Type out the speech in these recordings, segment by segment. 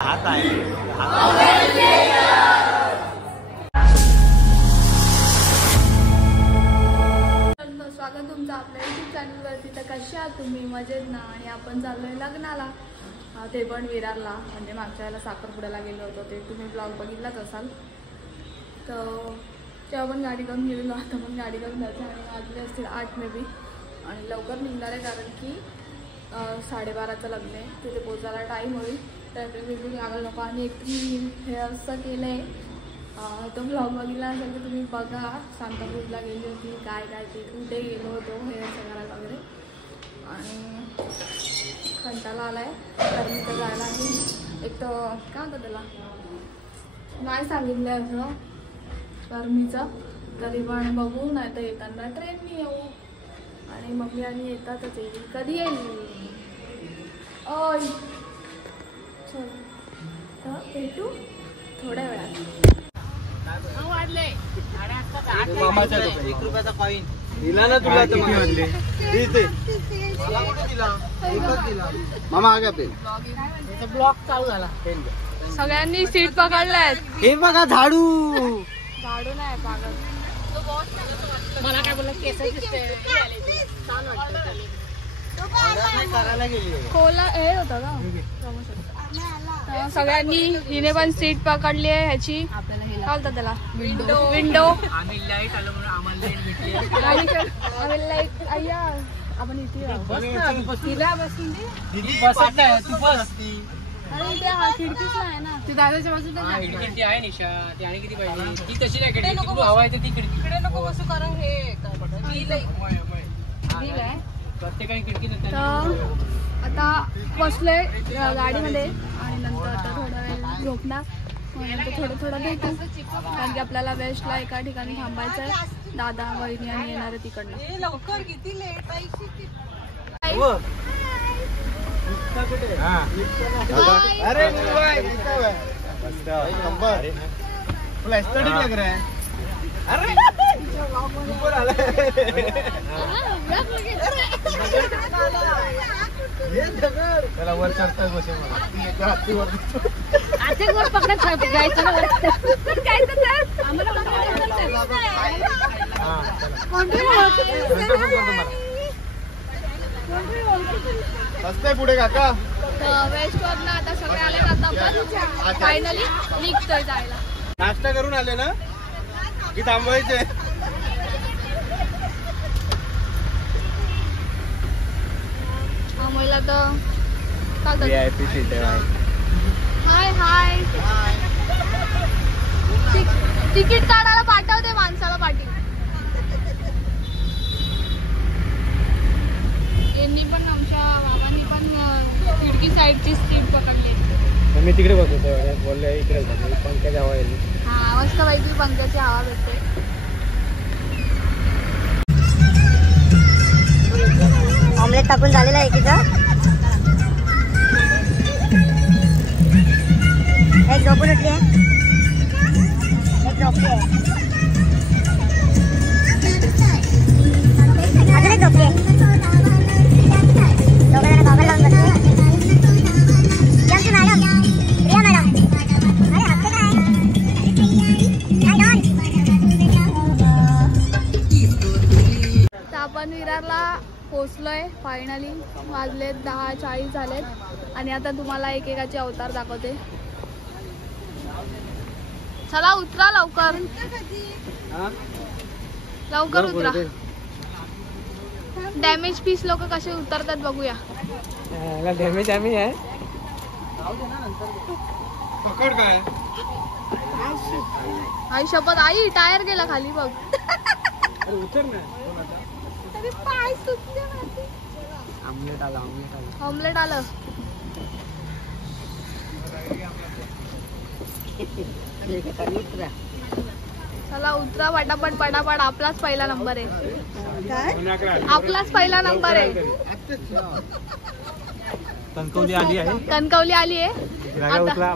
हात आहे स्वागत तुमचं आपल्या यूट्यूब चॅनलवरती. तर कसे आहात तुम्ही? मजेत ना? आणि आपण चाललोय लग्नाला, ते पण विरारला. म्हणजे मागच्या वेळेला साखरपुड्याला गेलो होतो, ते तुम्ही ब्लॉग बघितलाच असाल. तर तेव्हा पण गाडी करून गेलेलो, आता पण गाडी करून जायचं आणि वाजले असतील 8 मे बी. आणि लवकर निघणार आहे कारण की 12:30चं लग्न आहे, तिथे पोचायला टाईम होईल. ट्रॅफिक बिफिक लागायला नको. आणि एक हे असं केलं आहे, तो ब्लॉग बघितला असेल तर तुम्ही बघा. सांताक्रूजला गेली होती, काय काय ते कुठे गेलो होतो हेअर करायला वगैरे. आणि कंटाळा आला आहे तर मी तर जायला. आणि एक तर काय म्हणतात त्याला, नाही सांगितलं असं गरमीचं, तरी पण बघू. नाही तर येताना ट्रेननी येऊ. आणि मम्मी आणि येतातच, येईल कधी येईल ओय. चल तर भेटू थोड्या वेळात. ₹1 कॉइन दिला ना तुला. मामा आ गया ब्लॉग चालू झाला. सगळ्यांनी सीट पकडल्यात. हे बघा झाडू. झाडू नाही पागल. मला काय बोलला, केस करायला गेली कोला हे होतं का. सगळ्यांनी हिने पण सीट पकडली आहे ह्याची, काय बोलतात त्याला, विंडो. आम्ही लाईट आलो म्हणून आम्हाला लाईट भेटली. आम्ही लाईट अय्या आपण इथे तिला बसून बसत नाही तू बस. अरे इथे हा खिडकीच नाही ना, ती दादाच्या बाजूला खिडकी आहे निशा. ती आणि किती पाहिजे, ती तशी नाही खिडकी, तू हवा आहे ती खिडकी इकडे नको बसू कारण हे प्रत्येकाने खिडकी. तर आता बसलोय गाडीमध्ये आणि नंतर आता थोडा वेळ झोपणार. नंतर थोडं भेटू कारण की आपल्याला वेस्टला एका ठिकाणी थांबायचं आहे. दादा वहिनी आणि येणार आहे तिकडनं. लवकर किती लेट अरे लग रहा है. अरे ऊपर आला त्याला वर चढतोय बसे मला वर पकडत जायचं ना रस्ते पुढे काका. वेस्ट वरनं आता सगळे आले. आता फायनली निघतोय जायला. नाश्ता करून आले ना की थांबवायचे. आम्हाला तर VIP सीट आहे. हाय हाय. तिकीट काढायला पाठवते माणसाला पाठी. यांनी पण आमच्या बाबांनी पण खिडकी साईडची सीट पकडली. मी तिकडे बसतो बोलले इकडे पंख्याची हवा येईल. हा मस्त पैकी पंख्याची हवा भेटते. ऑमलेट टाकून झालेला आहे एकीचा. एक झोपून उठली आहे, एक झोपली आहे, अजून एक झोपली आहे. दोघं जण गॉगल लावून बसले. आमची मॅडम प्रिया मॅडम. अरे हप्ते काय तर आपण विरारला पोचलोय फायनली. वाजलेत 10:40 झालेत. आणि आता तुम्हाला एकेकाचे अवतार दाखवते. चला उतरा लवकर, लवकर उतरा. डॅमेज पीस लोक कसे उतरतात बघूया. डॅमेज आम्ही आहे. पकड काय आई शपथ, आई टायर गेला खाली बघ. उतर ना. पाय सुटले माझे. ऑमलेट आला. ऑमलेट आलं. चला उतरा पटापट पटापट. आपलाच पहिला नंबर आहे. आपलाच पहिला नंबर आहे. कणकवली आली आहे. कणकवली आली आहे.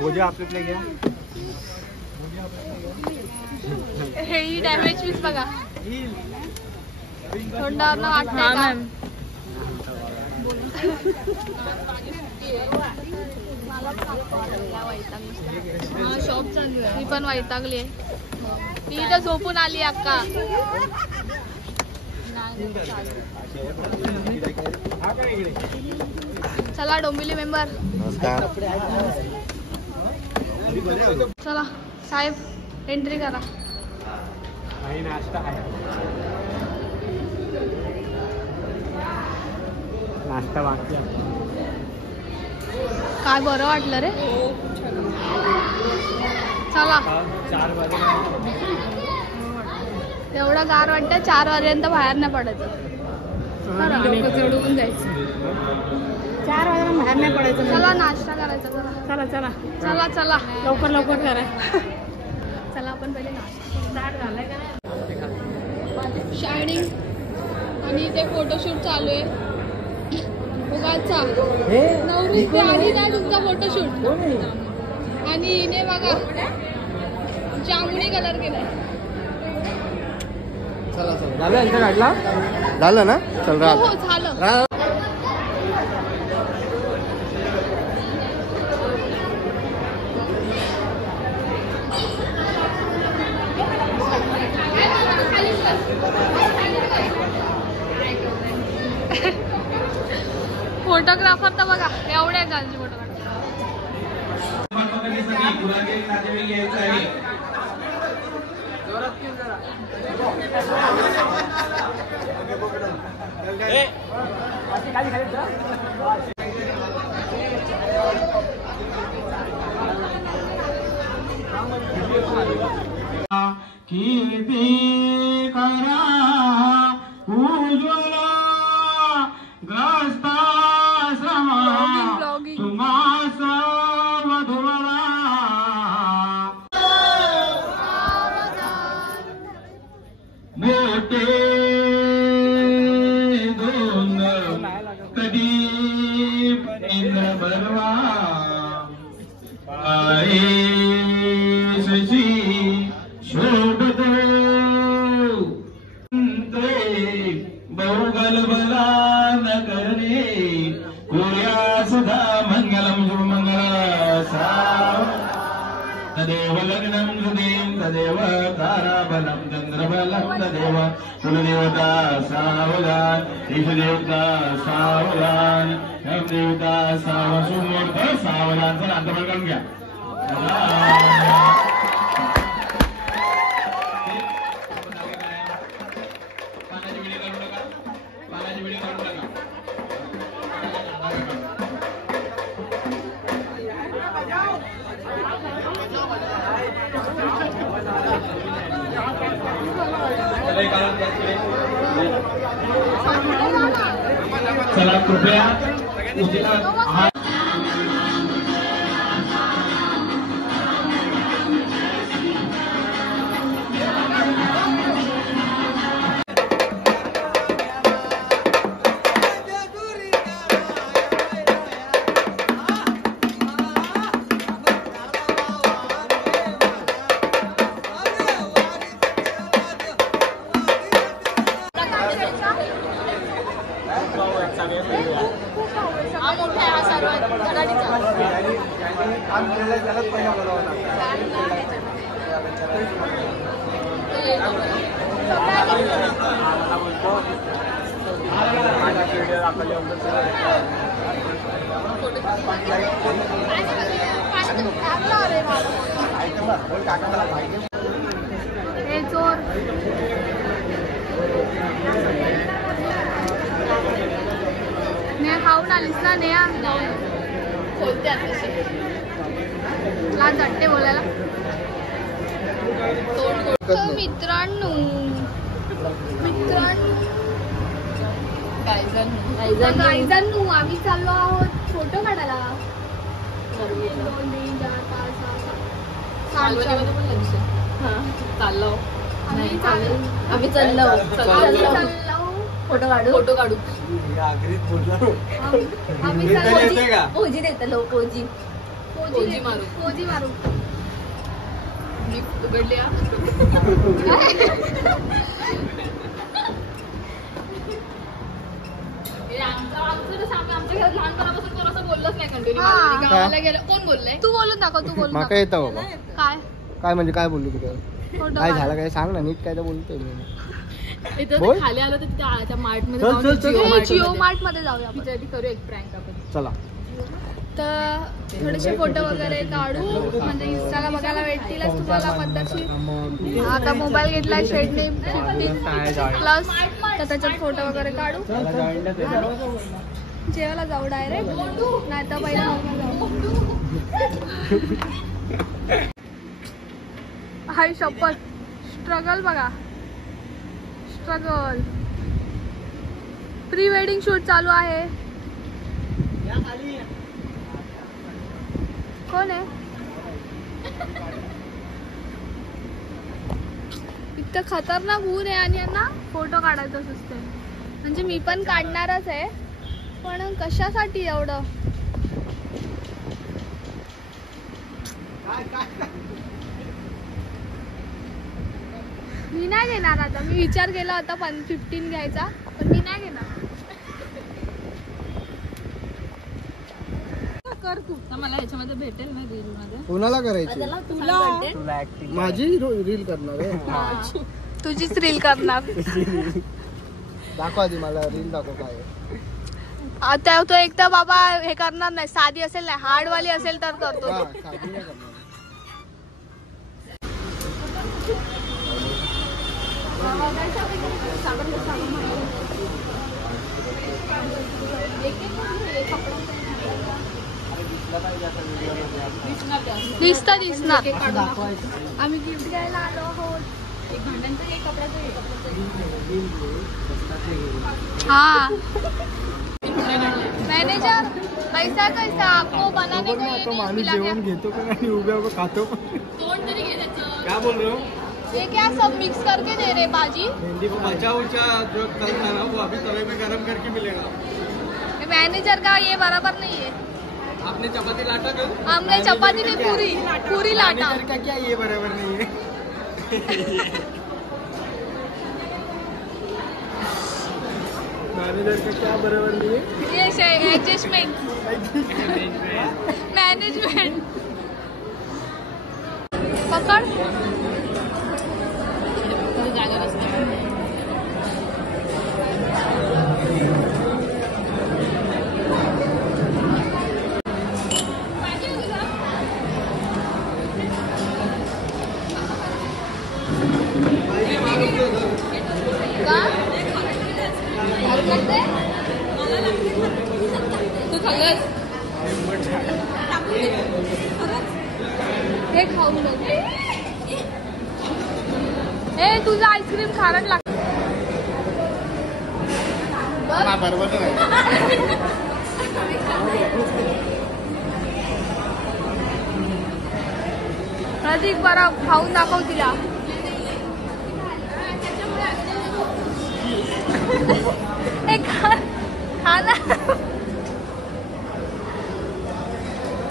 भोजे आपल्याकडे घ्या. हे डॅमेज पीस बघा. तोंडावरनं वाटतंय का? मला हा शॉप चालू आहे. ती पण वैतागली आहे. ती इथं झोपून आली अक्का. चला डोंबिवली मेंबर. चला साहेब एंट्री करा. नाश्ता बाकी काय बरं वाटलं रे. चला 4 वाजे एवढं गार वाटतं 4 वाजेपर्यंत बाहेर नाही पडायचं. चढून जायचं 4 वाजता बाहेर नाही पडायचं. चला नाश्ता करायचा. चला चला चला चला चला लवकर लवकर करा. चला आपण पहिले नाश्ता झालाय का नाही. शायनिंग आणि इथे फोटोशूट चालू आहे. उगाचा नवरीचे आधी ना तुमचा फोटोशूट. आणि हिने बघा जांभळी कलर केलाय. झालं यांचा काढला झालं ना. चल हो झालं. फोटोग्राफर तर बघा एवढ्या गांची फोटो तदेव लग्नं हृदयं तदेव ताराबलं चन्द्रबलं तदेव कुलदेवता सावधान ईशदेवता सावधान देवता सावसुमूर्त सावधान. चला आता पण घ्या. पाण्याची वेळी काढू नका. पाण्याची वेळी काढू नका. चला कृपया हा मोठा आहे. हा सर्वात धडाडीचा. हे चोर नेहा खाऊन आलीस ना. नेहा खोलते लाज वाटते बोलायला. मित्रांनो गायजांनो आम्ही चाललो आहोत फोटो काढायला. 2 3 4 5 6 चाललो आम्ही चाललो फोटो काढू. आम्ही पोजी देतलो. पोजी मारू. उघडली आमचं आमच्या घरात लहानपणापासून कोण असं बोललंच नाही कंटिन्यू. हा. गावाला गेलं कोण बोललंय? तू बोलून दाखव, तू बोलून माका दाखव. येतं बाबा. काय काय म्हणजे काय बोललो तुला? फोटो काय काढ. झालं काय सांग ना, नीट काय तर बोलतोय मी. इथं बोल. ते खाली आलो तर त्या मार्ट मध्ये चल, जाऊन चल, चल, जिओ मार्ट जिओ मध्ये. मार्ट मध्ये जाऊया आपण. तिथे करू एक प्रँक आपण. चला. तर थोडेसे फोटो वगैरे काढू म्हणजे इंस्टाला बघायला भेटतीलच तुम्हाला पद्धतशीर. आता मोबाईल घेतलाय शेडने 15+ तर त्याच्यात फोटो वगैरे काढू. जेवायला जाऊ डायरेक्ट, नाही तर पहिला जाऊ. हाय शपथ, स्ट्रगल बघा, स्ट्रगल. प्री वेडिंग शूट चालू आहे. कोण आहे? इतकं खतरनाक ऊन आहे आणि यांना फोटो काढायचं सुचतंय. म्हणजे मी पण काढणारच आहे, पण कशासाठी एवढं? मी नाही घेणार आता. मी विचार केला होता 15 घ्यायचा, पण मी नाही घेणार. कर तू, मला ह्याच्यामध्ये भेटेल ना रील मध्ये. कोणाला करायची? तुला माझी रील करणार आहे. तुझीच रील करणार. दाखव आधी मला रील दाखव काय आहे. आता तो एक तर बाबा हे करणार नाही, साधी असेल नाही, हार्ड वाली असेल तर करतो. हा, साधी नाही करणार. दिसतं दिसणार. आम्ही गिफ्ट घ्यायला आलो आहोत. एक भांड्यांचं एक कपड्याचं हा. मॅनेजर पैसा कैसा आपको बनाने को ये नहीं माणूस मिला क्या? जेवण घेतो पण आणि उभ्या उभं खातो पण. तोंड तरी घे त्याचं. क्या बोल रहे हो? ये क्या सब मिक्स करके दे रहे भाजी? हिंदी को बचा उचा जो कल था ना वो अभी तवे में गरम करके मिलेगा. मैनेजर का ये बराबर नहीं है. आपने चपाती लाटा कल? हमने चपाती नहीं, पूरी पूरी लाटा. मैनेजर का क्या ये बराबर नहीं है? मैनेजर का क्या बराबर नहीं है? ये एडजस्टमेंट मैनेजमेंट. पकड़. का? तू खाल्लंस? हे खाऊ नको. हे तुझं आईस्क्रीम खारट लागतं. बरोबर नाही. प्रतीक बरा खाऊन दाखव तिला. खा ना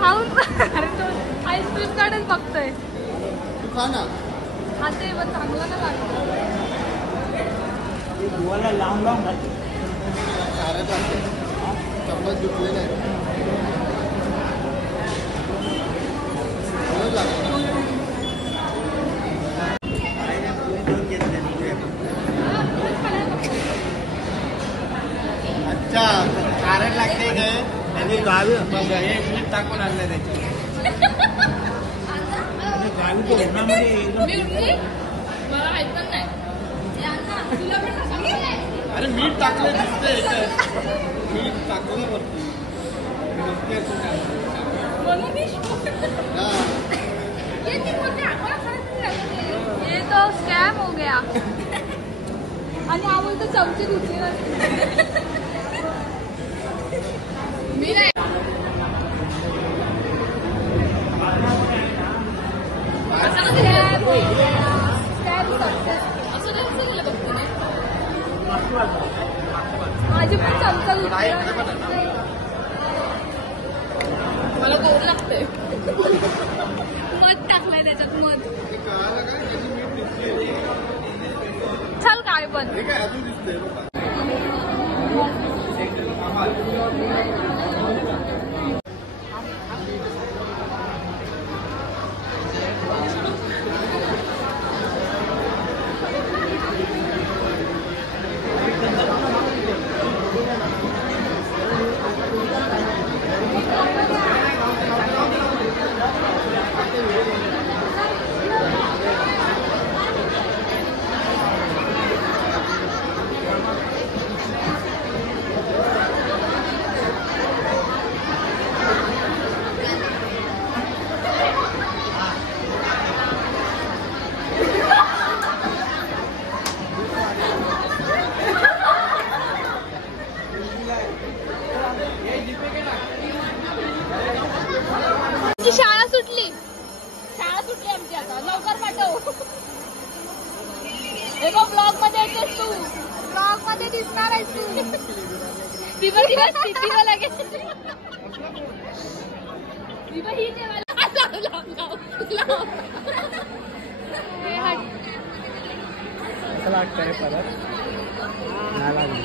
खाऊन. आईस्क्रीम काढच बघतोय. तू खा ना. खाते पण चांगलं ना लागतं. लांब लांब खारट लागते. चम्मच दुखले नाही. अच्छा खारट लागते काय आणि गावी हे मीठ टाकून आणलं त्याच्यात. अरे मीठ टाकलं दिसतंय. मीठ टाकलं वरती. ये तो स्कैम हो गया. आणि आम्हाला तर चमचे दुसरी मी नाही. माझी पण चमचा मला गोड लागतंय. मध टाकलाय त्याच्यात, मध. चल काय पण. आता लवकर पाठव. हे बघ ब्लॉग मध्ये येतेस तू. ब्लॉग मध्ये दिसणार आहेस तू. दिवस दिवस लगेच ही जेवायला लागतंय परत नाही लागलं.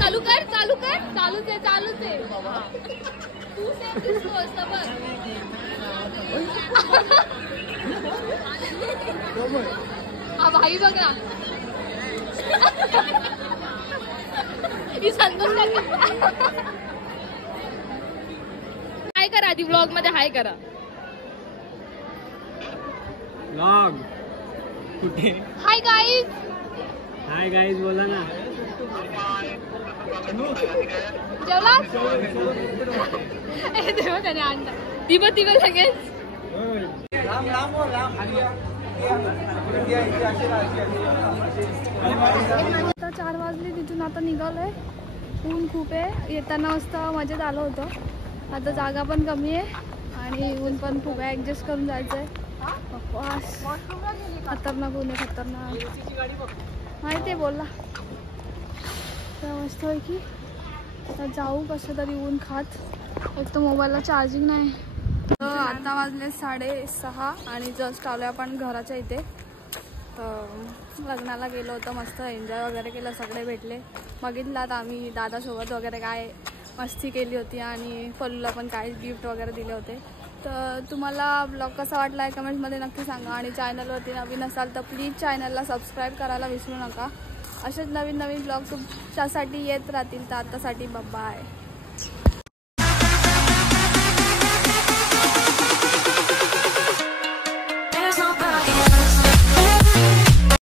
चालू कर चालूच आहे तू सेम दिसतो असं बघ. हा भाई बघ ना हाय करा आधी ब्लॉग मध्ये हाय करा. व्लॉग कुठे? Hi guys. हाय गाईज बोला ना. जेवला तेव्हा त्याने आणला दिवस लगेच. आता 4 वाजले तिथून आता निघालोय. ऊन खूप आहे. येताना मस्त मजेत आलं होतं. आता जागा पण कमी आहे आणि ऊन पण खूप आहे. ऍडजस्ट करून जायचंय. खतरनाक ऊन आहे खतरनाक माहिती आहे बोलला. तर मस्त आहे की आता जाऊ कसं तरी ऊन खात. एक तर मोबाईलला चार्जिंग नाही. तर आता वाजले 6:30 आणि जस्ट आलो आपण घराच्या इथे. लग्नाला गेलो होतं. मस्त एन्जॉय वगैरे केलं. सगळे भेटले. बघितलात आम्ही दादासोबत वगैरे काय मस्ती केली होती आणि पल्लूला पण काय गिफ्ट वगैरे दिले होते. तर तुम्हाला ब्लॉग कसा वाटला आहे कमेंट्समध्ये नक्की सांगा. आणि चॅनलवरती नवीन असाल तर प्लीज चॅनलला सबस्क्राईब करायला विसरू नका. असेच नवीन ब्लॉग तुमच्यासाठी येत राहतील. तर आतासाठी बाय.